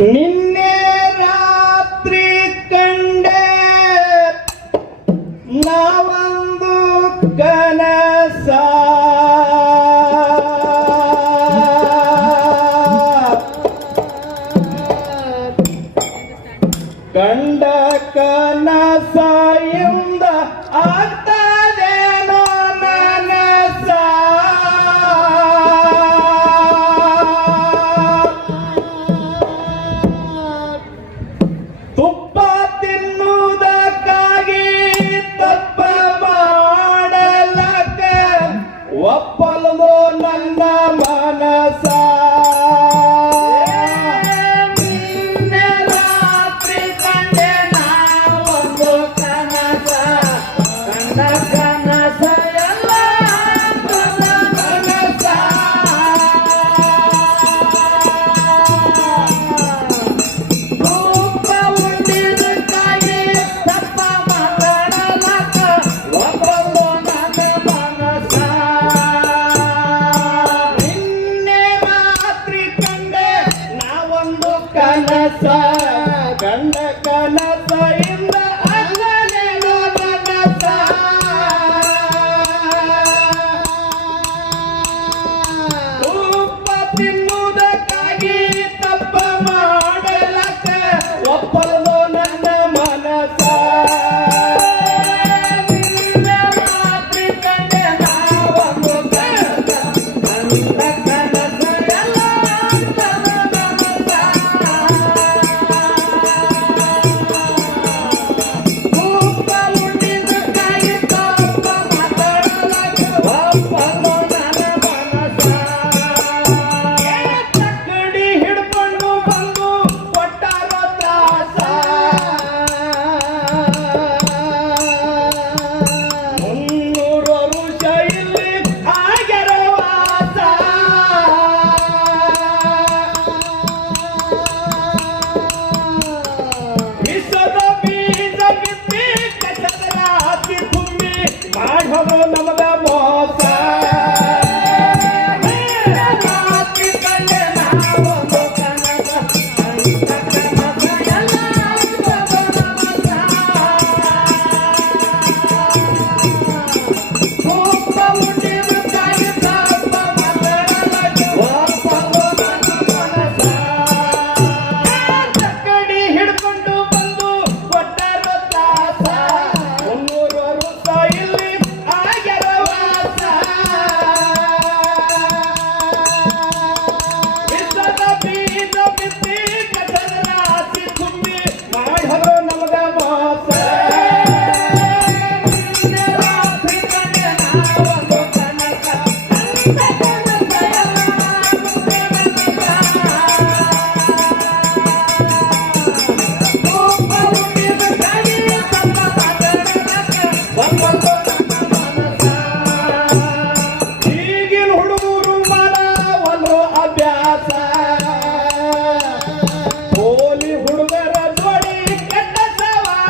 ನಿನ್ನೆ ರಾತ್ರಿ ಕಂಡೆ ನಾವೊಂದು ಕನಸ ಕಂಡ ಕನಸ ಎಂದ ಆಗ್ತದೇನೋ ನನಸ ತುಪ್ಪ ತಿನ್ನುವುದಕ್ಕಾಗಿ ತಪ್ಪ ಮಾಡಲಕ್ಕ ಒಪ್ಪಲದು ನನ್ನ ಮನಸ ಕಂಡ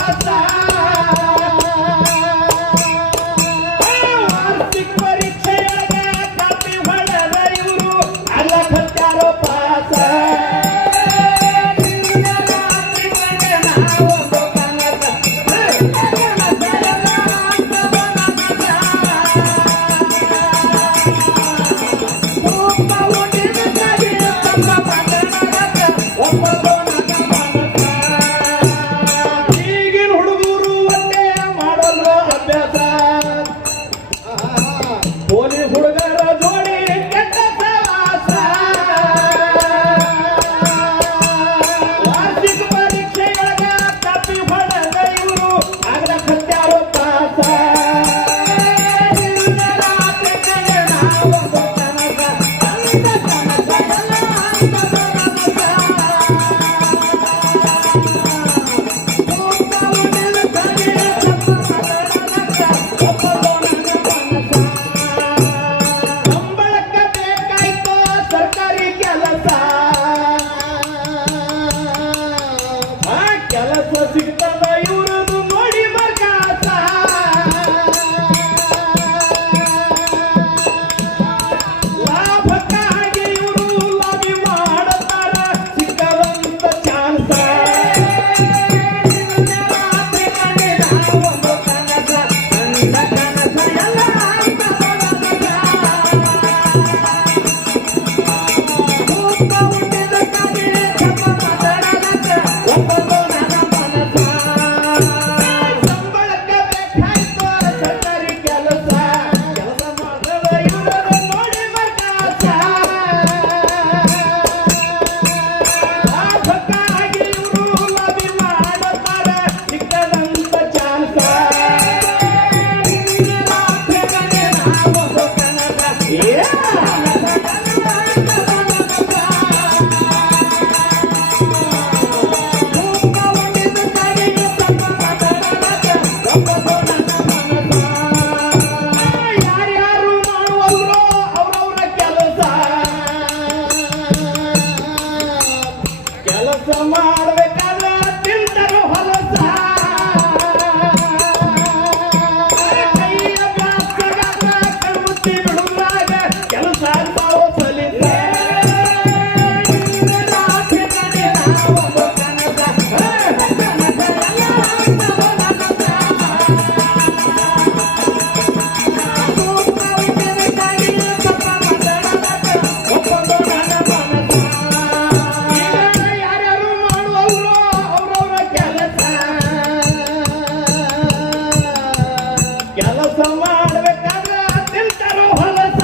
ಪಾಸ ವಾರ್ಷಿಕ ಪರೀಕ್ಷೆಯಾಗ ಕಾಪಿ ಹೊಡೆದ ಇವರು ಆಗ್ಲಕತ್ಯಾರೋ ಪಾಸ ಈಗಿನ ಹುಡುಗರು ಒಂದೇ ಮಾಡಲ್ವ ಅಭ್ಯಾಸ ಪೊಲೀಸ್ ಹುಡುಗರ ಜೋಡಿ ಕೆಟ್ಟ ಸಹವಾಸ ವಾರ್ಷಿಕ ಪರೀಕ್ಷೆಯೊಳಗ ಕಾಪಿ ಹೊಡೆದ ಇವರು ಆಗ್ಲಕತ್ಯಾರೋ ಪಾಸ ಸಂಬಳಕ್ಕೆ ಬೇಕಾಯ್ತು ಸರ್ಕಾರಿ ಕೆಲಸ ಆ ಕೆಲಸ ಸಿಗ್ತದ ಇವ್ರದು ನೋಡಿ ಮರ್ಕಾಸ ಲಾಭಕ್ಕಾಗಿ ಇವರು ಲಾಬಿ ಮಾಡುತ್ತಾರ ಸಿಕ್ಕದಂತ ಚಾನ್ಸ ಸಂಬಳಕ್ಕೆ ಬೇಕಾಯ್ತು ಸರ್ಕಾರಿ ಕೆಲಸ ಕೆಲಸ ಮಾಡದ ಇವ್ರದು ನೋಡಿ ಮರ್ಕಾಸ ಲಾಭಕ್ಕಾಗಿ ಇವರು ಲಾಬಿ ಮಾಡುತ್ತಾರ ಸಿಕ್ಕದಂತ ಚಾನ್ಸ ಯಾರ್ಯಾರು ಮಾಡುವವರು ಅವ್ರವ್ರ ಕೆಲಸ ಮಾಡ್ಬೇಕಾದ್ರೆ ತಿಂತಾರೋ ಹೊಲಸ ಕೈಯ ಬ್ಯಾಸಗಾದ ಕಣ್ಮುಚ್ಚಿ ಬಿಡುವಾಗ ಕೆಲಸ ಆಗ್ತಾವೋ ಸಲಿಸ ಯಾರ್ಯಾರು ಮಾಡುವವರು ಅವ್ರವ್ರ ಕೆಲಸ ಮಾಡ್ಬೇಕಾದ್ರೆ ತಿಂತಾರೋ ಹೊಲಸ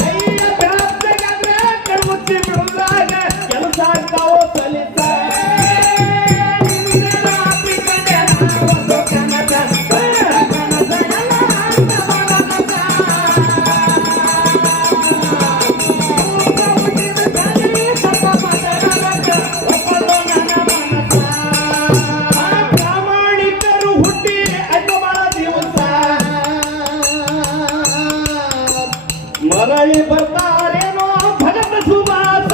ಕೈಯ ಬ್ಯಾಸಗಾದ್ರೆ ಕಣ್ಮುಚ್ಚಿ ಬಿಡುವಾಗ ಕೆಲಸ ಆಗ್ತಾವೋ ಸಲಿಸ ಪ್ರಾಮಾಣಿಕರು ಹುಟ್ಟಿ ಅಡ್ಡ ಬಾಳ ದಿವಸ ಮರಳಿ ಬರ್ತಾರೇನೋ ಭಗತ ಸುವಾಸ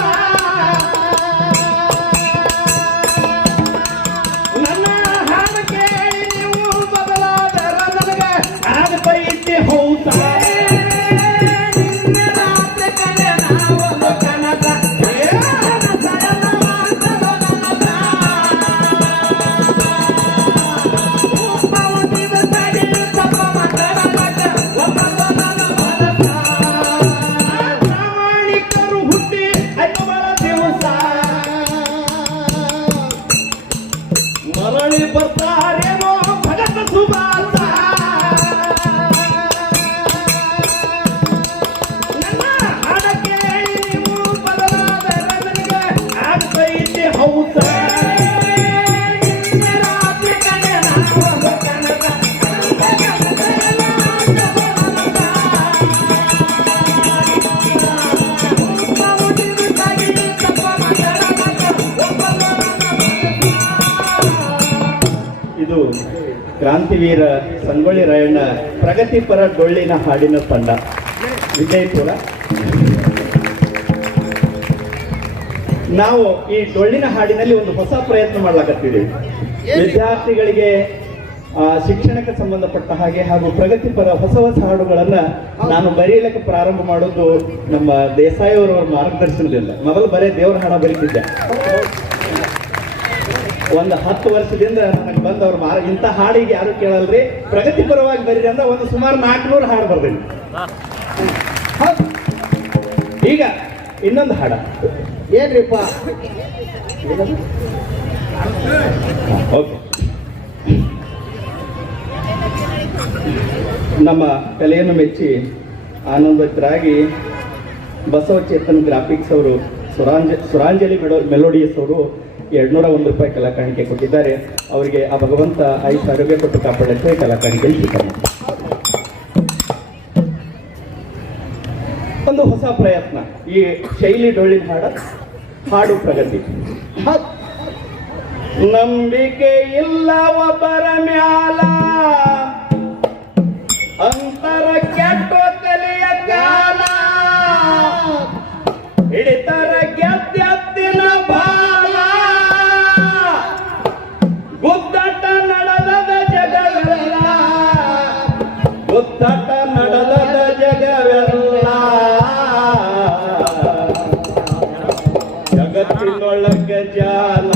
ನನ್ನ ಹಾಡು ಕೇಳಿ ನೀವು ಬದಲಾದರ ನನಗೆ ಆಗತೈತಿ ಹೌಸ ಪ್ರಾಮಾಣಿಕರು ಹುಟ್ಟಿ ಅಡ್ಡ ದಿವಸ ಮರಳಿ ಬರ್ತಾರೇನೋ ಭಗತ ಸುವಾಸ ನನ್ನ ಹಾಡ ಕೇಳಿ ನೀವು ಬದಲಾದರ ನನಗೆ ಆಗತೈತಿ ಹೌಸ ಇದು ಕ್ರಾಂತಿವೀರ ಸಂಗೊಳ್ಳಿ ರಾಯಣ್ಣ ಪ್ರಗತಿಪರ ಡೊಳ್ಳಿನ ಹಾಡಿನ ತಂಡ ವಿಜಯಪುರ. ನಾವು ಈ ಡೊಳ್ಳಿನ ಹಾಡಿನಲ್ಲಿ ಒಂದು ಹೊಸ ಪ್ರಯತ್ನ ಮಾಡ್ಲಾಕತ್ತಿದ್ದೀವಿ. ವಿದ್ಯಾರ್ಥಿಗಳಿಗೆ ಶಿಕ್ಷಣಕ್ಕೆ ಸಂಬಂಧಪಟ್ಟ ಹಾಗೆ ಹಾಗೂ ಪ್ರಗತಿಪರ ಹೊಸ ಹೊಸ ಹಾಡುಗಳನ್ನ ನಾನು ಬರೀಲಿಕ್ಕೆ ಪ್ರಾರಂಭ ಮಾಡೋದು ನಮ್ಮ ದೇಸಾಯಿ ಅವರವರ ಮಾರ್ಗದರ್ಶನದಿಂದ. ಮೊದಲು ಬರೀ ದೇವರ ಹಾಡ ಬರೀತಿದ್ದೆ. ಒಂದು 10 ವರ್ಷದಿಂದ ನನಗೆ ಬಂದವ್ರ ಇಂಥ ಹಾಡಿಗೆ ಯಾರು ಕೇಳಲ್ರಿ, ಪ್ರಗತಿಪರವಾಗಿ ಬರೀರಿ ಅಂದ್ರೆ ಒಂದು ಸುಮಾರು 400 ಹಾಡು ಬರ್ತೀನಿ. ಈಗ ಇನ್ನೊಂದು ಹಾಡ ಏನ್ರಿಪ್ಪ? ಓಕೆ, ನಮ್ಮ ಕಲೆಯನ್ನು ಮೆಚ್ಚಿ ಆನಂದಿತರಾಗಿ ಬಸವಚೇತನ್ ಗ್ರಾಫಿಕ್ಸ್ ಅವರು ಸುರಾಂಜಲಿ ಮೆಲೋಡಿಯಸ್ ಅವರು 201 ರೂಪಾಯಿ ಕಲಾ ಕಾಣಿಕೆ ಕೊಟ್ಟಿದ್ದಾರೆ. ಅವರಿಗೆ ಆ ಭಗವಂತ 5 ಆರೋಗ್ಯ ಕೊಟ್ಟು ಕಾಪಾಡಕ್ಕೆ ಕಲಾ ಕಾಣಿಕೆ ಇಟ್ಟಿದ್ದಾರೆ. ಒಂದು ಹೊಸ ಪ್ರಯತ್ನ, ಈ ಶೈಲಿ ಡೊಳ್ಳಿನ ಹಾಡು ಪ್ರಗತಿ. ನಂಬಿಕೆ ಇಲ್ಲ ಒಬ್ಬರ ಮ್ಯಾಲ, ಅಂತರ ಕೆಟ್ಟ ಕಲಿಯ ಕಾಲ, ಹಿಡಿತರ ಗೆದ್ದಿನ ಬಾಲ, ಗುದ್ದಾಟ ನಡೆದದ ಜಗವೆಲ್ಲ, ಗುದ್ದಾಟ ನಡೆದದ ಜಗವೆಲ್ಲ, ಜಗತ್ತಿನೊಳಗ ಜಾಲ,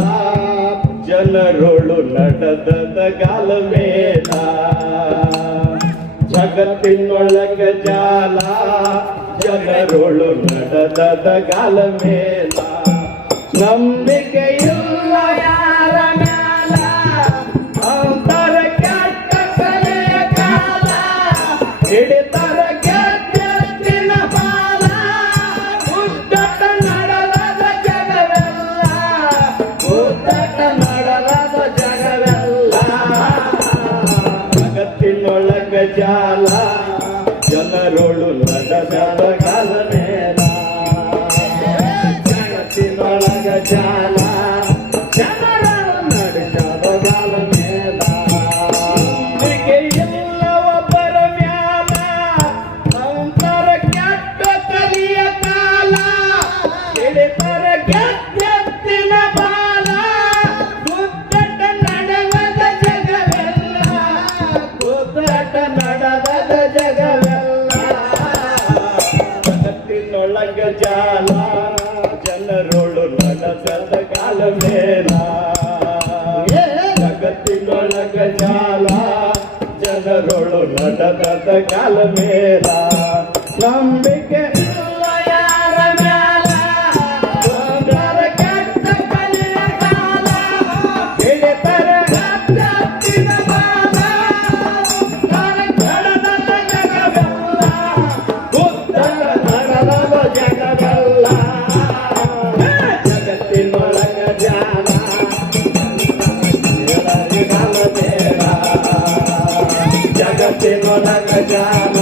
ಜನರೋಳು ನಡೆದದ ಗಾಲ ಮೇಲ, ಜಗತ್ತಿನೊಳಗ ಜಾಲ, ಜನರೋಳು ನಡೆದದ ಗಾಲ ಮೇಲ. ನಂಬಿಕೆ ಇಲ್ಲ ಯಾರ ಮ್ಯಾಲ, ಅಂತರ ಕೆಟ್ಟ ಕಲೆಯ ಕಾಲ, ಹಿಡಿತರ ಗೆದ್ದಿನ ಬಾಲ, ಉದ್ದಟ ನಡೆದದ ಜಗವೆಲ್ಲ, ಉದ್ದಟ ನಡೆದದ ಜಗವೆಲ್ಲ, ಜಗತ್ತಿನೊಳಗ ಜಾಲ, ಜನರೋಳು ನಡೆದದ ಗಾಲ ಮೇಲ, ಜಗತ್ತಿನೊಳಗ ಜಾಲ, ಜನರೋಳು ನಡೆದದ ಗಾಲ ಮೇಲ. ನಂಬಿಕೆ ಇಲ್ಲ ಒಬ್ಬರ ಮ್ಯಾಲ, ಅಂತರ ಕೆಟ್ಟ ಕಲಿಯ ಕಾಲ, ಹಿಡಿತರ ಗೆದ್ದಿನ ಬಾಲ, ಗುದ್ದಟ ನಡೆದದ ಜಗವೆಲ್ಲ, ಗುದ್ದಟ ನಡೆದದ ಜಗವೆಲ್ಲ, ಜಗತ್ತಿನೊಳಗ ಜಾಲ, ಜನರೋಳು ನಡೆದದ ಗಾಲ ಮೇಲ, ಜಗತ್ತಿನೊಳಗ ಜಾಲ, ಜನರೋಳು ನಡೆದದ ಗಾಲ ಮೇಲ. ನಂಬಿಕೆ ಇಲ್ಲ ಯಾರ ಮ್ಯಾಲ, ಅಂತರ ಕೆಟ್ಟ ಕಲಿಯ ಕಾಲ, ಹಿಡಿತರ ಗೆದ್ದಿನ ಬಾಲ, ನಡೆದದ ಜಗವೆಲ್ಲ, ಗುದ್ದಟ ನಡೆದದ ಜಗವೆಲ್ಲ, ಜಗತ್ತಿನೊಳಗ ಜಾಲ, ಗಾಲ ಮೇಲ, ಜಗತ್ತಿನೊಳಗ ಜಾಲ,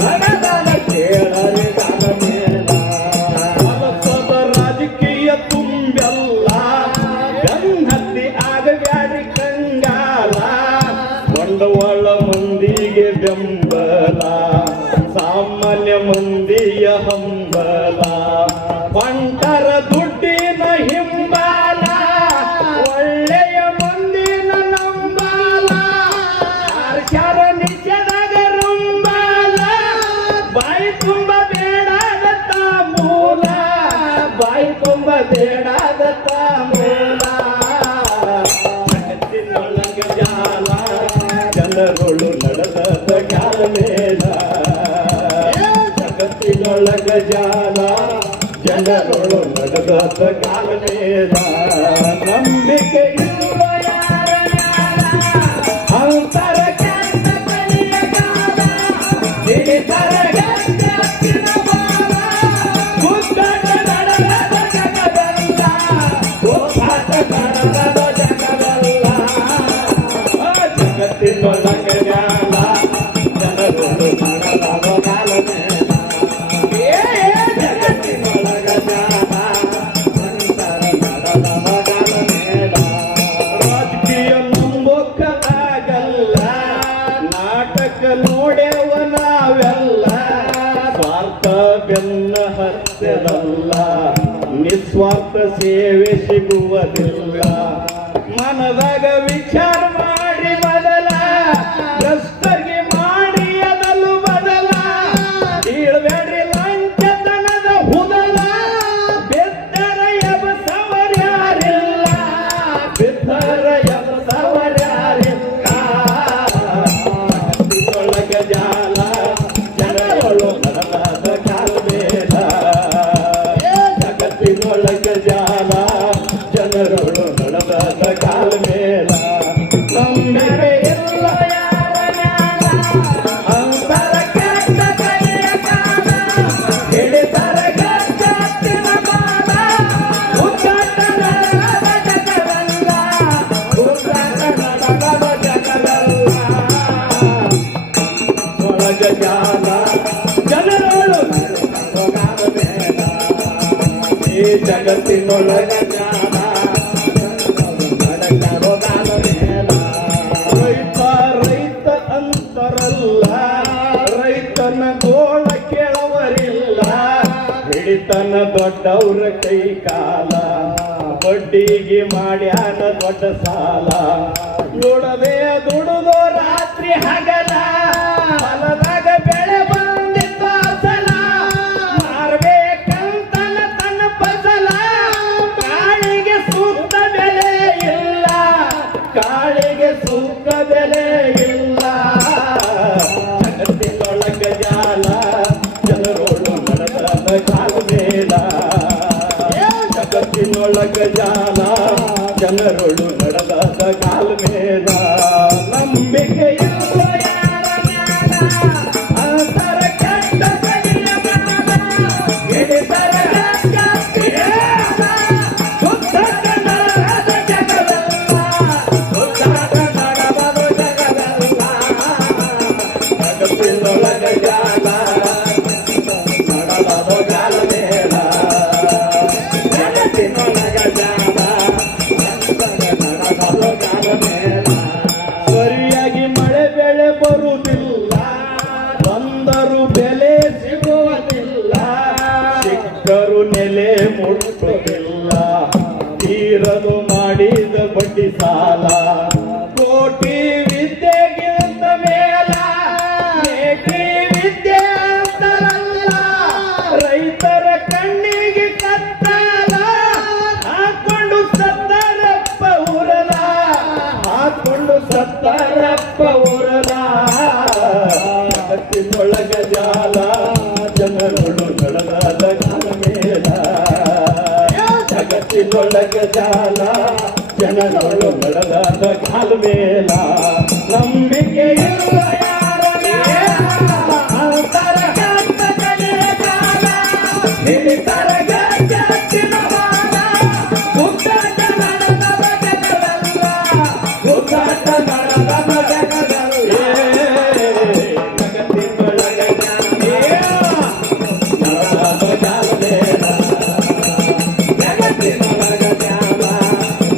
ನಡೆದದ ಕೇಳರಿ ಗಾಲ ಮೇಲ. ಮನಸ್ಸದ ರಾಜಕೀಯ ತುಂಬೆಲ್ಲ, ಗಂಧತ್ತಿ ಆಗಬ್ಯಾಡಿ ಕಂಗಾಲ, ಬಂಡವಾಳ ಮಂದಿಗೆ ಬೆಂಬಲ, ಸಾಮಾನ್ಯ ಮಂದಿಯ ಹಂಬಲ, ಬಂಟರ ದುಡ್ಡಿನ ಹಿಂಬಾಲ, ಒಳ್ಳೆಯ ಮಂದಿನ ನಂಬಾಲ, ಆರ್ಚಾರ ನಿಜದಾಗ ರುಂಬಾಲ, ಬಾಯಿ ತುಂಬ ಬೇಡಾದ ತಾಮೂಲ, ಬಾಯಿ ತುಂಬ ಬೇಡಾದ ತಾಮೂಲ, ಜಗತ್ತಿನೊಳಗ ಜಾಲ, ಜನರೋಳು ನಡೆದದ ಗಾಲ ಮೇಲ, ಜಗತ್ತಿನೊಳಗ ಜಾಲ, ಜನರೋಳು ನಡೆದದ ಗಾಲ ಮೇಲ. ನಂಬಿಕೆ ಇಲ್ಲ ಯಾರ ಮ್ಯಾಲ, ಅಂತರ ಕೆಟ್ಟ ಕಲಿಯ ಕಾಲ, ಹಿಡಿತರ ಗೆದ್ದಿನ ಬಾಲ, ಗುದ್ದಾಟ ನಡೆದದ ಜಗವೆಲ್ಲ, ಗುದ್ದಾಟ ನಡೆದದ ಜಗವೆಲ್ಲ, ಜಗತ್ತಿನೊಳಗ ಜಾಲ, ಜನರೋಳು ನಡೆದದ ಗಾಲ ಮೇಲ, ಜಗತ್ತಿನೊಳಗ ಜಾಲ, ಅಂತರ ನಡೆದದ ಗಾಲ ಮೇಲ. ರಾಜಕೀಯ ನಂಬೋಕ ಆಗಲ್ಲ, ನಾಟಕ ನೋಡೆವ ನಾವೆಲ್ಲ, ಸ್ವಾರ್ಥ ಬೆನ್ನ ಹತ್ತದಲ್ಲ, ನಿಸ್ವ ನಿಸ್ವಾರ್ಥ ಸೇವೆ ಸಿಗುವುದಿಲ್ಲ. ಮನದಾಗ ವಿಚಾರ ಮಾಡಿ ಬದಲ, ಭ್ರಷ್ಟರಿಗೆ ಮಾಡಿ ಅದಲು ಬದಲ. ಬೀಳ್ಬೇಡ್ರಿ ಲಂಚತನದ ಹುದಲ, ಬಿದ್ದರ ಎಬಸವರ್ಯಾರಿಲ್ಲ, ಬಿದ್ದರ ಎಬಸವರ್ಯಾರಿಲ್ಲ. ಜಗತ್ತಿನೊಳಗ ಜಾಲ ಜನರೊಳು ನಡೆದಾದ ಕಾಲಮೇಲ, ಜಗತ್ತಿನೊಳಗ ಜಾಲ ಜನರೊಳು ನಡೆದಾದ ಕಾಲಮೇಲ. ನಂಬಿಕೆ ಇಲ್ಲ ಯಾರ ಮ್ಯಾಲ, ಅಂತರ ಕೆಟ್ಟ ಕೈಯ ಕಾಲ, ಹಿಡಿತರ ಗಟ್ಟಿನ ಬಾಲ. ಹುಚ್ಚಾಟ ನಡೆದ ಜಗದಲ್ಲ, ಹುಚ್ಚಾಟ ನಡೆದ ಜಗದಲ್ಲ. ಒಳಗ ಜಾಲ ಜನರೊಳು ನಡೆದಾದ ಕಾಲಮೇಲ, ಈ ಜಗತ್ತಿನೊಳಗ ಜಾಲ ನಡೆದಾದ ಕಾಲಮೇಲ. ರೈತ ರೈತ ಅಂತರಲ್ಲ, ರೈತನ ಗೋಳ ಕೇಳವರಿಲ್ಲ. ಹಿಡಿತನ ದೊಡ್ಡವ್ರ ಕೈ ಕಾಲ, ಬಡ್ಡಿಗೆ ಮಾಡ್ಯಾನ ದೊಡ್ಡ ಸಾಲ. ದುಡದೆ ದುಡುದು ರಾತ್ರಿ ಹಗಲ, ಹೊಲದಾಗ ಬೆಳೆ ಬಂದಿದ್ದ ಅಸಲ. ಮಾರ್ಬೇಕಂತನ ತನ್ನ ಫಸಲ, ಕಾಳಿಗೆ ಸೂಕ್ತ ಬೆಲೆ ಇಲ್ಲ, ಕಾಳಿಗೆ ಸೂಕ್ತ ಬೆಲೆ ಇಲ್ಲ. ಜಗತ್ತಿನೊಳಗ ಜಾಲ ಜನರೋಳು ನಡೆದಾದ ಕಾಲಮೇಲ, ಜಗತ್ತಿನೊಳಗ ಜಾಲ ಜನರೋಳು ನಡೆದಾದ ಕಾಲಮೇಲ. ನಂಬಿಕೆ ಇಲ್ಲ ಯಾರ ಮ್ಯಾಲ, ಅಂತರ ಕೆಟ್ಟ ಕೈಯ ಕಾಲ, ಹಿಡಿತರ ಗಟ್ಟಿನ ಬಾಲ. ಹುಚ್ಚಾಟ ನಡೆದ ಜಗದಲ್ಲ, ಹುಚ್ಚಾಟ ನಡೆದ ಜಗದಲ್ಲ. ಜಗತ್ತಿನೊಳಗ ಜಾಲ ನಡೆದಾದ ಕಾಲಮೇಲ, ಜಗತ್ತಿನೊಳಗ ಜಾಲ ನಡೆದಾದ ಕಾಲಮೇಲ. ಸರಿಯಾಗಿ ಮಳೆ ಬೆಳೆ ಬರುವುದಿಲ್ಲ, ಬಂದರು ಬೆಲೆ ಸಿಗುವುದಿಲ್ಲ. ಸಿಕ್ಕರು ನೆಲೆ ಮುಟ್ಟುವುದಿಲ್ಲ, ತೀರದು ಮಾಡಿದ ಬಡ್ಡಿ ಸಾಲ. ಕೋಟಿ ವಿದ್ಯೆಗಿಂತ ಮೇಲ, ಮೇಟಿ ವಿದ್ಯೆ ಅಂತರಲ್ಲ. ರೈತರ ಕಣ್ಣಿಗೆ ಕತ್ತಲ, ಹಾಕೊಂಡು ಸತ್ತರಪ್ಪ ಉರಲ, ಹಾಕೊಂಡು ಸತ್ತರಪ್ಪ ಉರಲ. ಜಗತ್ತಿನೊಳಗ ಜಾಲ ಜನರೊಳು ನಡೆದಾದ ಕಾಲಮೇಲ, ಜಗತ್ತಿನೊಳಗ ಜಾಲ ಜನರೊಳು ನಡೆದಾದ ಕಾಲಮೇಲ. ನಂಬಿಕೆ ಇಲ್ಲ ಯಾರ ಮ್ಯಾಲ, ಅಂತರ ಕೆಟ್ಟ ಕೈಯ ಕಾಲ, ಹಿಡಿತರ ಗಟ್ಟಿನ ಬಾಲ. ಹುಚ್ಚಾಟ ನಡೆದ ಜಗದಲ್ಲ, ಹುಚ್ಚಾಟ ನಡೆದ ಜಗದಲ್ಲ. ಜಗತ್ತಿನೊಳಗ ನಡೆದಾದ ಕಾಲಮೇಲ, ಜಗತ್ತಿನೊಳಗ ಜಾಲ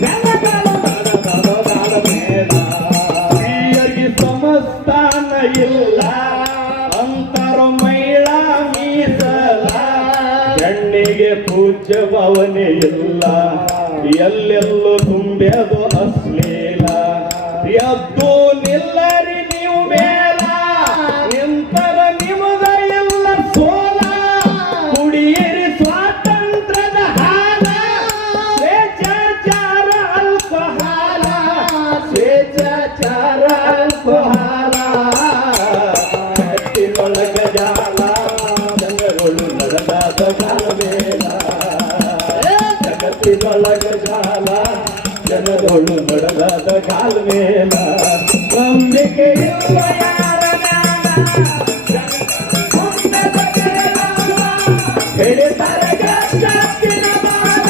ಜನರೊಳು ನಡೆದಾದ ಕಾಲಮೇಲ. ಸ್ತ್ರೀಯರಿಗೆ ಸಮಸ್ಥಾನ ಇಲ್ಲ, ಅಂತರ ಮಹಿಳಾ ಮೀಸಲ. ಹೆಣ್ಣಿಗೆ ಪೂಜ್ಯ ಭಾವನೆ ಇಲ್ಲ, ಎಲ್ಲೆಲ್ಲೂ ತುಂಬ್ಯದು ಅಶ್ಲೀಲ. ಎದ್ದು ನಿಲ್ಲರಿ ನೀವು ಮೇಲ, ನಿಂತರ ನಿಮಗ ಎಲ್ಲ ಸೋಲ. ಕುಡಿಯಿರಿ ಸ್ವಾತಂತ್ರ್ಯದ ಹಾಲ, ಸ್ವೇಚ್ಛಾಚಾರ ಅಲ್ಪಹಾಲ, ಸ್ವೇಚ್ಛಾಚಾರ ಅಲ್ಪಹಾಲ. ಜಗತ್ತಿನೊಳಗ ಜಾಲ ಜನರೊಳು ನಡೆದಾದ ಕಾಲಮೇಲ, ಜಗತ್ತಿನೊಳಗ ಜಾಲ ಜನರೊಳು ನಡೆದಾದ ಕಾಲಮೇಲ. ನಂಬಿಕೆ ಇಲ್ಲ ಯಾರ ಮ್ಯಾಲ, ಹಿಡಿತರ ಗಟ್ಟಿನ ಬಾಲ.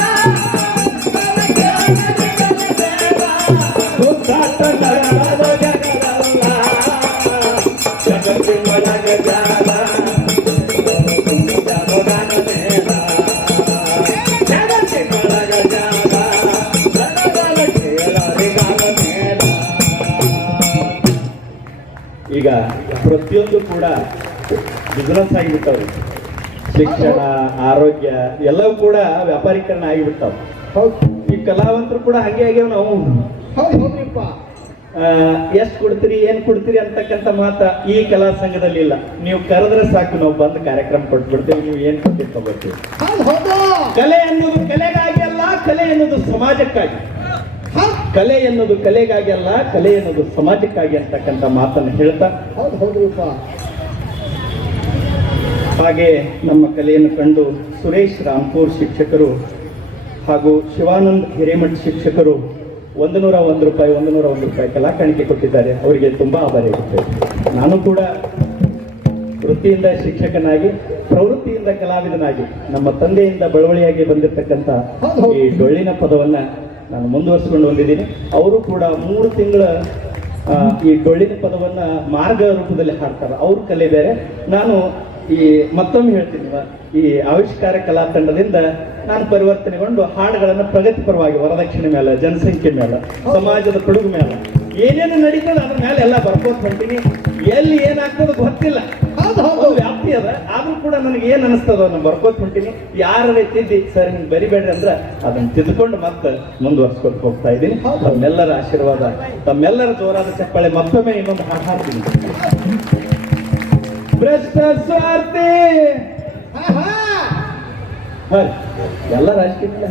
ಹುಚ್ಚಾಟ ನಡೆದ ಜಗದಲ್ಲ, ಜಗತ್ತಿನೊಳಗ ಜಾಲ ನಡೆದಾದ ಕಾಲಮೇಲ, ಜಗತ್ತಿನೊಳಗ ಜಾಲ ನಡೆದಾದ ಕಾಲಮೇಲ. ಈಗ ಪ್ರತಿಯೊಂದು ಕೂಡ ಬಿಸ್ನೆಸ್ ಆಗಿಬಿಟ್ಟವ್ರು. ಶಿಕ್ಷಣ, ಆರೋಗ್ಯ ಎಲ್ಲವೂ ಕೂಡ ವ್ಯಾಪಾರೀಕರಣ ಆಗಿಬಿಡ್ತಾವ. ಹೌದು ಈ ಕಲಾವಂತರು ಕೂಡ ಹಂಗೆ ಆಗ್ಯಾವ. ನಾವು ಹೌದು ಹೌದ್ರಿಪ್ಪ. ಎಷ್ಟು ಕೊಡ್ತೀರಿ, ಏನ್ ಕೊಡ್ತೀರಿ ಅಂತಕ್ಕಂಥ ಮಾತ ಈ ಕಲಾ ಸಂಘದಲ್ಲಿ ಇಲ್ಲ. ನೀವು ಕರೆದ್ರೆ ಸಾಕು, ನಾವು ಬಂದು ಕಾರ್ಯಕ್ರಮ ಕೊಟ್ಬಿಡ್ತೇವೆ, ನೀವು ಏನ್ ಕೊಡ್ತೀವಿ ತಗೋತೀವಿ. ಕಲೆ ಎನ್ನುವುದು ಕಲೆಗಾಗಿ ಅಲ್ಲ, ಕಲೆ ಎನ್ನುವುದು ಸಮಾಜಕ್ಕಾಗಿ. ಕಲೆ ಎನ್ನುವುದು ಕಲೆಗಾಗಿ ಅಲ್ಲ, ಕಲೆ ಎನ್ನುವುದು ಸಮಾಜಕ್ಕಾಗಿ ಅಂತಕ್ಕಂಥ ಮಾತನ್ನು ಹೇಳ್ತಾ, ಹೌದು ಹೌದ್ರಿಪ್ಪ. ಹಾಗೆ ನಮ್ಮ ಕಲೆಯನ್ನು ಕಂಡು ಸುರೇಶ್ ರಾಂಪುರ್ ಶಿಕ್ಷಕರು ಹಾಗೂ ಶಿವಾನಂದ್ ಹಿರೇಮಠ್ ಶಿಕ್ಷಕರು 101 ರೂಪಾಯಿ ಕಲಾ ಕಾಣಿಕೆ ಕೊಟ್ಟಿದ್ದಾರೆ. ಅವರಿಗೆ ತುಂಬಾ ಆಭಾರಿ ಇರುತ್ತೇವೆ. ನಾನು ಕೂಡ ವೃತ್ತಿಯಿಂದ ಶಿಕ್ಷಕನಾಗಿ, ಪ್ರವೃತ್ತಿಯಿಂದ ಕಲಾವಿದನಾಗಿ, ನಮ್ಮ ತಂದೆಯಿಂದ ಬಳುವಳಿಯಾಗಿ ಬಂದಿರತಕ್ಕಂಥ ಈ ಡೊಳ್ಳಿನ ಪದವನ್ನ ನಾನು ಮುಂದುವರಿಸಿಕೊಂಡು ಬಂದಿದ್ದೀನಿ. ಅವರು ಕೂಡ 3 ತಿಂಗಳ ಈ ಡೊಳ್ಳಿನ ಪದವನ್ನ ಮಾರ್ಗ ರೂಪದಲ್ಲಿ ಹಾಡ್ತಾರೆ. ಅವ್ರ ಕಲೆ ಬೇರೆ. ನಾನು ಈ ಮತ್ತೊಮ್ಮೆ ಹೇಳ್ತೀನಿ, ಈ ಆವಿಷ್ಕಾರ ಕಲಾ ತಂಡದಿಂದ ನಾನು ಪರಿವರ್ತನೆಗೊಂಡು ಹಾಡುಗಳನ್ನು ಪ್ರಗತಿಪರವಾಗಿ ವರದಕ್ಷಿಣೆ ಮೇಲೆ, ಜನಸಂಖ್ಯೆ ಮೇಲೆ, ಸಮಾಜದ ಕೊಡುಗು ಮೇಲೆ ಏನೇನು ನಡೀತದೆ ಅದ್ರ ಮೇಲೆ ಎಲ್ಲ ಬರ್ಕೋತ ಹೊಂಟೀನಿ. ಎಲ್ಲಿ ಏನಾಗ್ತದ ಗೊತ್ತಿಲ್ಲ, ವ್ಯಾಪ್ತಿ ಅದ. ಆದ್ರೂ ಕೂಡ ನನಗೆ ಏನ್ ಅನಿಸ್ತದೋ ನಾನು ಬರ್ಕೋತ ಹೊಂಟೀನಿ. ಯಾರ ತಿದ್ದಿ ಸರ್ ಹಿಂಗೆ ಬರಿಬೇಡ್ರಿ ಅಂದ್ರೆ ಅದನ್ನ ತಿದ್ದುಕೊಂಡು ಮತ್ತೆ ಮುಂದುವರ್ಸ್ಕೊಂಡು ಹೋಗ್ತಾ ಇದ್ದೀನಿ. ತಮ್ಮೆಲ್ಲರ ಆಶೀರ್ವಾದ, ತಮ್ಮೆಲ್ಲರ ಜೋರಾದ ಚಪ್ಪಾಳೆ. ಮತ್ತೊಮ್ಮೆ ಇನ್ನೊಂದು ಹಾಡು ಹಾಡ್ತೀನಿ. ಭ್ರಷ್ಟ ಸ್ವಾರ್ಥಿ ಎಲ್ಲ ರಾಜಕೀಯ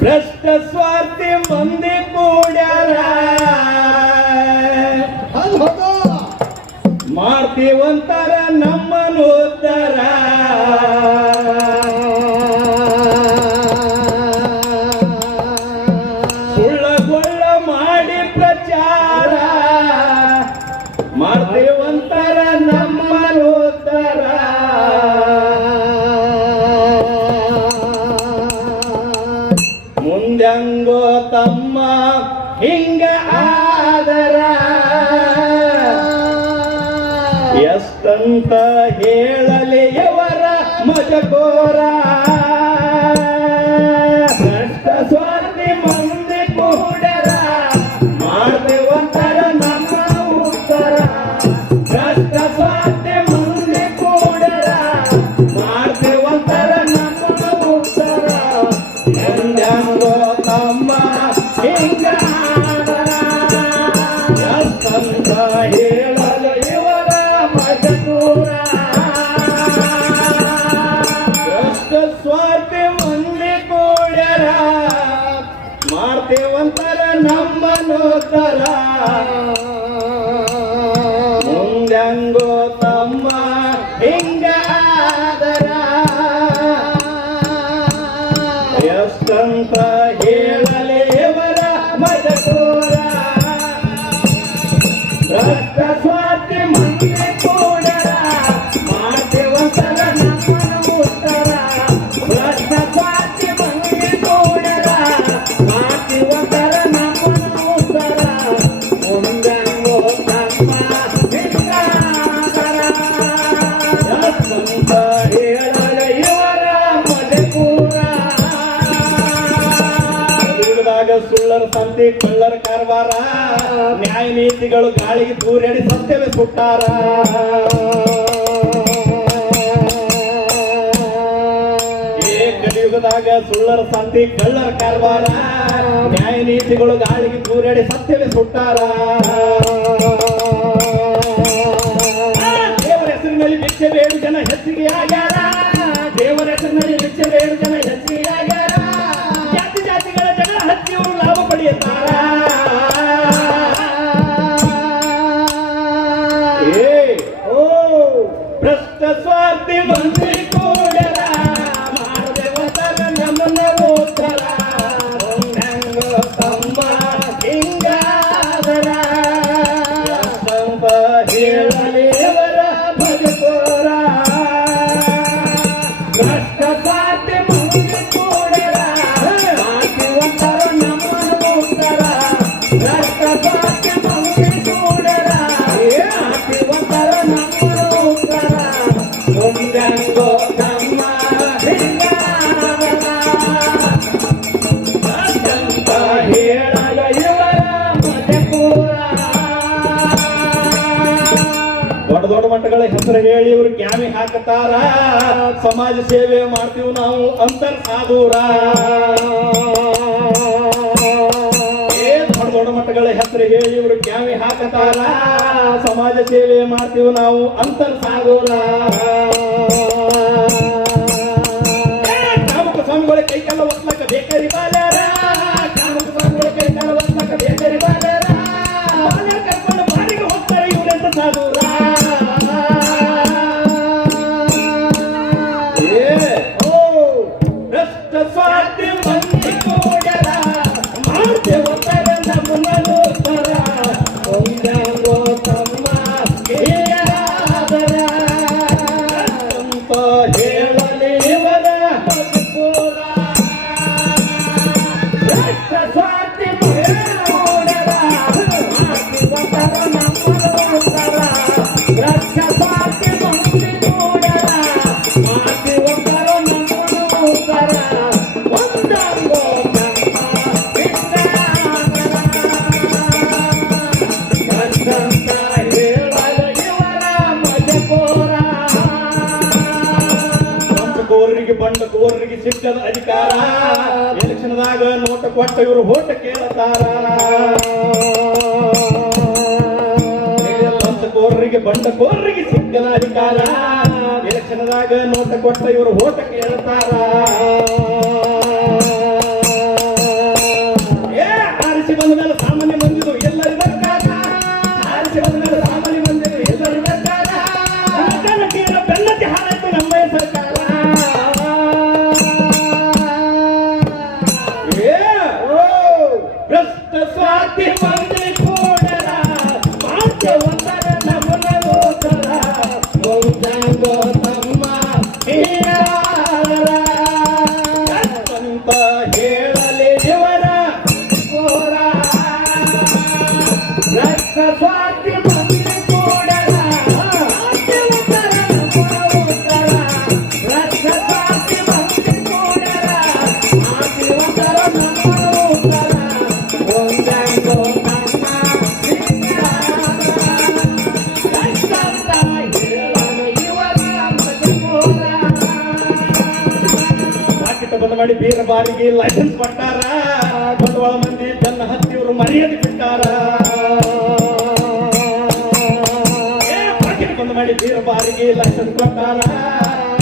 ಭ್ರಷ್ಟ ಸ್ವಾರ್ಥಿ ಮಂದಿ ಕೂಡ್ಯಾರ, ಮಾಡ್ತೀವಂತಾರ ನಮ್ಮನ್ನು ಉದ್ಧಾರ. ಸುಳ್ಳಗೊಳ್ಳ ಮಾಡಿ ಪ್ರಚಾರ, ಮಾಡ್ತೀವಂತಾರ ನಮ್ಮನ್ನು ಉದ್ಧಾರ. ಮುಂದಂಗೋ ತಮ್ಮ ಹಿಂಗ ಆದರ ಎಷ್ಟಂತ ಹೇಳಲಿ ಯವರ ಮಜಕೋರ. ಭ್ರಷ್ಟ ಸ್ವಾರ್ಥಿ ಮಂದಿ ಕೂಡರ, ಮಾಡ್ದೇವಂತರ ನಮ್ಮ ಉತ್ತರ. ಭ್ರಷ್ಟ ಸ್ವಾರ್ಥಿ ಮಂದಿ ಕೂಡರ, ಮಾಡ್ದೇವಂತರ ನಮ್ಮ ಉತ್ತರ. ಎಂದೆಂಗೋ ತಮ್ಮ ಹಿಂಗ ಆದರ ಎಷ್ಟಂತ ಹೇಳಲು ಇವರ ಮಜಕೂರ. ಭ್ರಷ್ಟ ಸ್ವಾರ್ಥಿ ಮಂದಿ ಕೂಡ್ಯಾರ, ಮಾಡ್ತೇವಂತರ ನಮ್ಮನ್ನು ತರ. ಮುಂದಂಗೋ ತಮ್ಮ ಹಿಂಗ ಆದರ ಎಷ್ಟಂತ ಹೇಳಲಿ ಇವರ ಮಜಕೂರ. ಭ್ರಷ್ಟ ಸ್ವಾರ್ಥಿ ಮಂದಿ ಕೂಡರ, ಮಾಡ್ತೇವಂತರ ನಮ್ಮನ್ನು ಉತ್ತರ. ಭ್ರಷ್ಟ ಸ್ವಾರ್ಥಿ ಮಂದಿ ಕೂಡರ, ಮಾಡ್ತೇವಂತರ ನಮ್ಮನ್ನು ಉತ್ತರ. ಮುಂದಂಗೋ ತಮ್ಮ ಹಿಂಗಾದರ ಎಷ್ಟಂತ ಹೇಳಲು ಇವರ ಮಜಕೂರ. ಸುಳ್ಳರ ಸಂತೆ, ಕಳ್ಳರ ಕಾರವಾರ, ನ್ಯಾಯ ನೀತಿಗಳು ಗಾಳಿಗೆ ದೂರೇಡಿ ಸತ್ಯವೇ ಸುಟ್ಟಾರ. ಏ ಕಲಿಯುಗದಾಗ ಸುಳ್ಳರ ಸಂತೆ, ಕಳ್ಳರ ಕಾರವಾರ, ನ್ಯಾಯ ನೀತಿಗಳು ಗಾಳಿಗೆ ದೂರೇಡಿ ಸತ್ಯವೇ ಸುಟ್ಟಾರ. ದೇವರ ಹೆಸರಿನಲ್ಲಿ ಭಿಕ್ಷೆ ಬೇಡು ಜನ ಹೆಚ್ಚಿಗೆ ಆಗ್ಯಾರ. ದೇವರ ಹೆಸರಿನಲ್ಲಿ ಭಿಕ್ಷೆ ಬೇಡು ಜನ ಹೆಚ್ಚಿಗೆ ಆಗ್ಯಾರ. ಜಾತಿ ಜಾತಿಗಳ ಜಗಳ ಹಚ್ಚಿ ಅವರು ಲಾಭ ಪಡೆಯುತ್ತಾರ. ಭ್ರಷ್ಟ ಸ್ವಾರ್ಥಿ ಮಂದಿ ಕೂಡರ, ಮಾಡ್ದೇವಂತರ ನಮ್ಮನ್ನು ಉದ್ಧಾರ. ಮುಂದಂಗೋ ತಮ್ಮ ಹಿಂಗಾದರ ಮಠಗಳ ಹೆಸರು ಹೇಳಿ ಇವ್ರು ಕ್ಯಾಮಿ ಹಾಕತಾರ. ಸಮಾಜ ಸೇವೆ ಮಾಡ್ತೀವಿ ನಾವು ಅಂತರ್ ಸಾಧೂರ. ದೊಡ್ಡ ಮಠಗಳ ಹೆಸರು ಹೇಳಿ ಇವರು ಕ್ಯಾಮಿ ಹಾಕತಾರ. ಸಮಾಜ ಸೇವೆ ಮಾಡ್ತೀವಿ ನಾವು ಅಂತರ್ ಸಾಧೂರ. ಕಾಮಕ ಸ್ವಾಮಿಗಳ ಕೈಕಾಲ ಒತ್ಲಕ್ಕ ಬೇಕರಿ ಬಾಲ್ಯಾರ. ಕಾಮಕ ಸ್ವಾಮಿಗಳ ಕೈಕಾಲ ಒತ್ಲಕ್ಕ ಬೇಕರಿ ಬಾಲ್ಯಾರ. ಬಾಲ್ಯಾರ ಕರ್ಕೊಂಡು ಬಾರಿಗೆ ಹೋಗ್ತಾರೆ ಇವರೆಂತ ಸಾಧೂರ. ಭ್ರಷ್ಟ ಸ್ವಾರ್ಥಿ ಮಂದಿ ಕೂಡಲ ಮಾಡ್ತೇವ ಬಂಡಕೋರರಿಗೆ ಸಿಕ್ಕದ ಅಧಿಕಾರ. ಎಲೆಕ್ಷನ್ದಾಗ ನೋಟ ಕೊಟ್ಟ ಇವರು ಓಟ ಕೇಳತಾರ. ಲಂಚಕೋರರಿಗೆ ಬಂಡಕೋರರಿಗೆ ಸಿಕ್ಕದ ಅಧಿಕಾರ. ಎಲೆಕ್ಷನ್ದಾಗ ನೋಟ ಕೊಟ್ಟ ಇವರು ಓಟ ಕೇಳತಾರ. ಆರಿಸಿ ಬಂದ ಮೇಲೆ ಸಾಮಾನ್ಯ ಮಂದಿದು ಎಲ್ಲರೂ ಬರ್ತಾರ. ಆರಿಸಿ ಬಂದ ಮೇಲೆ ಸಾಮಾನ್ಯ ಮಂದಿದು ಎಲ್ಲರೂ ಬರ್ತಾರ. ಬೆನ್ನತ್ತಿ ಹಾರಾಯ್ತು ನಮ್ಮ ಸರ್ಕಾರ. ಭ್ರಷ್ಟ ಸ್ವಾರ್ಥಿ ಮಂದಿ ಕೂಡಲ ಮಾತೆ ಒಂದರ ನಮನ ಗೋಚರ. ಗೌಜಾಂಗೋ ತಮ್ಮ ಹೀರಾರ ಅಂತ ಹೇಳಲಿ ಇವರ ಕೋರ. ಭ್ರಷ್ಟ ಸ್ವಾರ್ಥಿ ಮಂದಿ ಕೂಡಲ ಮಾತೆ ಒಂದರ ನಮನ ಗೋಚರ. ಭ್ರಷ್ಟ ಸ್ವಾರ್ಥಿ ಮಂದಿ ಕೂಡಲ ಮಾತೆ ಒಂದರ ನಮನ ಗೋಚರ. ಬಂದ್ ಮಾಡಿ ಬೀರ ಬಾರಿಗೆ ಲೈಸೆನ್ಸ್ ಕೊಟ್ಟಾರ. ಬಂಡವಾಳ ಮಂದಿ ಬೆನ್ನ ಹತ್ತಿ ಇವರು ಮರ್ಯಾದೆ ಬಿಟ್ಟಾರ. ಬಂದ್ ಮಾಡಿ ಬೀರ ಬಾರಿಗೆ ಲೈಸೆನ್ಸ್ ಕೊಟ್ಟಾರ.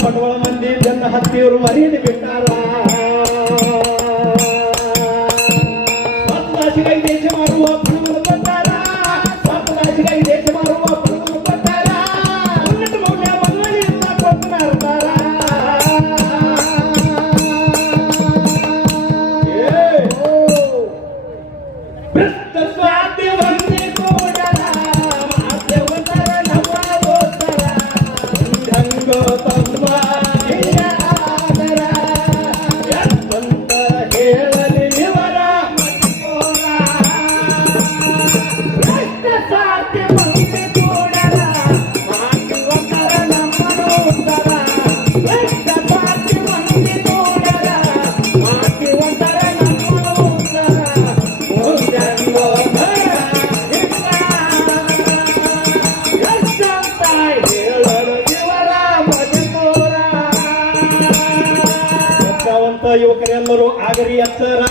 ಬಂಡವಾಳ ಮಂದಿ ಬೆನ್ನ ಹತ್ತಿ ಇವರು ಮರ್ಯಾದೆ ಬಿಟ್ಟಾರ. ಸ್ವಪ್ನಾಶಿಗಾಗಿ ದೇಶ ಮಾಡುವ ಪಣವನ್ನು ಕೊಟ್ಟಾರ. ಸ್ವಪ್ನಾಶಿಗಾಗಿ ದೇಶ ಮಾಡುವ ಪಣವನ್ನು ಕೊಟ್ಟಾರ. ಉನ್ನತ ಮೌಲ್ಯ ಮನ್ನಣೆಯನ್ನ ಕೊಟ್ಟು ಮಾಡ್ತಾರ. ಭ್ರಷ್ಟ ಸ್ವಾರ್ಥಿ ಮಂದಿ ಕೂಡಲ ಮಾತೆ ಒಂದರ ನಮನ ಗೋಚರ. ಗಂಗೋ ತಮ್ಮ ಆದರ ಎಂತ ಹೇಳಲಿ ಇವರ ಮತಿಕೋರ. ಭ್ರಷ್ಟ ಸ್ವಾರ್ಥಿ ಮಂದಿ ಕೂಡಲ ಮಾತೆ ಒಂದರ ನಮನ ಗೋಚರ. ಭ್ರಷ್ಟ ಸ್ವಾರ್ಥಿ ಮಂದಿ ಕೂಡಲ ಮಾತೆ ಒಂದರ ನಮನ ಗೋಚರ. ಯುವಕರೆಲ್ಲರೂ ಆಗರಿ ಎಚ್ಚರ.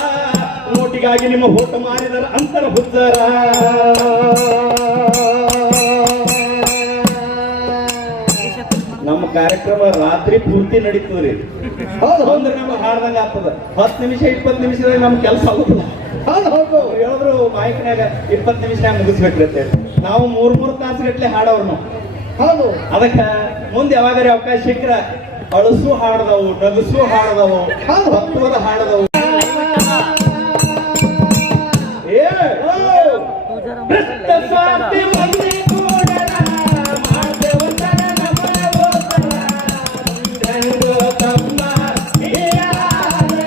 ನೋಟಿಗಾಗಿ ನಿಮ್ಮ ಹೋಟ ಮಾರಿದರ ಅಂತರ ಹುಚ್ಚರ. ನಮ್ಮ ಕಾರ್ಯಕ್ರಮ ರಾತ್ರಿ ಪೂರ್ತಿ ನಡೀತದ್ರಿ. ಅಂದ್ರೆ ನಮ್ಗೆ ಹಾಡ್ದಂಗ ಆಗ್ತದ. 10 ನಿಮಿಷ 20 ನಿಮಿಷದಾಗ ನಮ್ ಕೆಲಸ ಆಗುದಿಲ್ಲ. ಹೇಳಿದ್ರು ಮಾಹಿತಿನಾಗ 20 ನಿಮಿಷನಾಗ ಮುಗಿಸ್ಬೇಕ್ರಿ. ನಾವು 3 ತಾಸುಗಟ್ಲೆ ಹಾಡವ್ರು ನಾವು. ಹೌದು. ಅದಕ್ಕ ಮುಂದೆ ಯಾವಾಗಾರಿ ಅವಕಾಶ ಸಿಕ್ಕ್ರ ಅಳಸು ಹಾಡದವು, ನಗಸು ಹಾಡದವು, ತತ್ವದ ಹಾಡದವು. ಭ್ರಷ್ಟ ಸ್ವಾರ್ಥಿ ಮಂದಿ ಕೂಡಲ ಮಾತೆ ಒಂದರ ನಮನ ಗೋಚರ. ಗಂಗೋ ತಮ್ಮ ಹೀರಾರ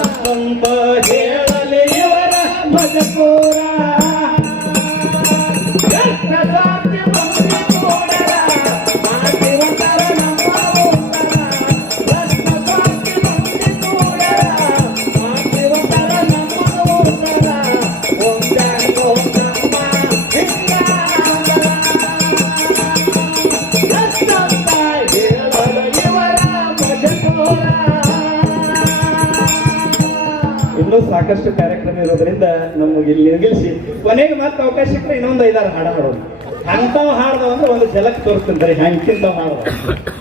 ಎಂತ ಹೇಳಲಿ ಇವರ ಭಜಕೋರ. ಭ್ರಷ್ಟ ಸ್ವಾರ್ಥಿ ಮಂದಿ ಕೂಡಲ ಮಾತೆ ಒಂದರ ನಮನ ಗೋಚರ. ಭ್ರಷ್ಟ ಸ್ವಾರ್ಥಿ ಮಂದಿ ಕೂಡಲ ಮಾತೆ ಒಂದರ ನಮನ ಗೋಚರ. ಸಾಕಷ್ಟು ಕಾರ್ಯಕ್ರಮ ಇರೋದ್ರಿಂದ ನಮಗೆ ಇಲ್ಲಿ ನಿಲ್ಲಿಸಿ ಕೊನೆಗೆ ಮತ್ತೆ ಅವಕಾಶ ಸಿಕ್ಕರೆ ಇನ್ನೊಂದು 5-6 ಹಾಡ ಹಾಡೋದು. ಅಂತಾವ್ ಹಾಡ್ದವ ಅಂದ್ರೆ ಒಂದು ಝಲಕ್ ತೋರಿಸ್ತೀನಿ ಹಂಗಿಂತಾವ್ ಹಾಡ್ದ.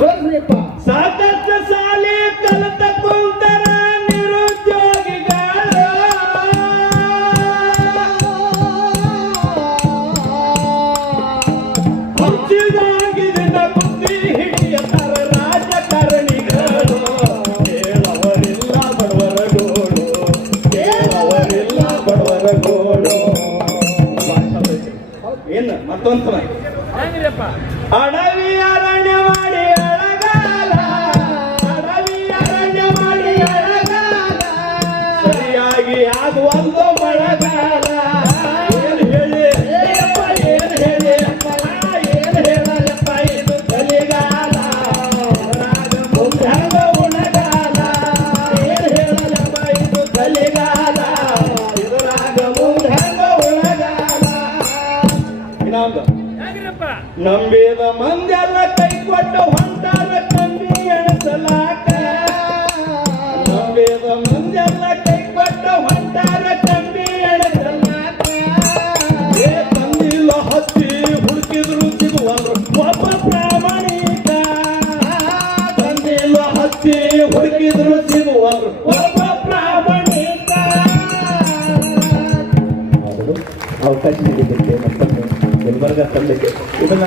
ಹೋಗ್ರಿಪ್ಪ. ಸಾಕಷ್ಟು ಸಾಲಿ ಕಲಿತ ಕುಂತರ ನಿರುದ್ಯೋಗಿಗಳು ಹುಚ್ಚಿದಾಗಿದ್ದ ಬುದ್ಧಿ ಹಿಡಿಯತರ ರಾಜಕಾರಣಿಗಳು. ಕೇಳವರಿಲ್ಲ ಬಡವರ ಗೋಳು, ಕೇಳವರಿಲ್ಲ ಬಡವರ ಗೋಳು. ಏನು ಮತ್ತೊಂದು ಅಡವಿ ಅರಣ್ಯ ಮಾಡಿ ಅಳಗಾಲ, ಅಡವಿ ಅರಣ್ಯ ಮಾಡಿ ಅಳಗಾಲ, ಸರಿಯಾಗಿ ಆಗುವಂದು ಮಳೆಗಾಲ. ಏನ್ ಹೇಳಿ ಅಪ್ಪ, ಏನ್ ಹೇಳಿ ಅಪ್ಪ, ಏನ್ ಹೇಳಪ್ಪ, ಇದು ಚಳಿಗಾಲ, ಇದ್ರಾಗ ಮುಂದ್ಯಾಗ ಉಣಗಾಲ. ಏನ್ ಹೇಳಪ್ಪ, ಇದು ಚಳಿಗಾಲ, ಇದ್ರಾಗ ಮುಂದ್ಯಾಗ ಉಣಗಾಲ. ಇನ್ನೊಂದು ನಂಬಿದ ಮಂದೆಲ್ಲ ಕೈ ಕೊಟ್ಟು ಹೊಂಟಾರ ಕಂಬಿ ಎಣಸಲಾಕ. ನಂಬಿದ ಮಂದೆಲ್ಲ ಕೈ ಕೊಟ್ಟು ಹೊಂಟಾರ ಕಂಬಿ ಎಣಸಲಾಕ. ಏ ತಂದಿಲ್ಲ ಹತ್ತಿ ಹುಡುಕಿದ್ರು ಸಿಗುವರು ಒಬ್ಬ ಪ್ರಾಮಾಣಿಕ. ತಂದಿಲ್ಲ ಹತ್ತಿ ಹುಡುಕಿದ್ರು ಸಿಗುವರು ಒಬ್ಬ ಪ್ರಾಮಾಣಿಕ. ಅವಕಾಶ ನೀಡಿದ್ದಕ್ಕೆ ಮತ್ತೊಮ್ಮೆ ಗುಲ್ಬರ್ಗ ತಂಡಕ್ಕೆ ಇದನ್ನ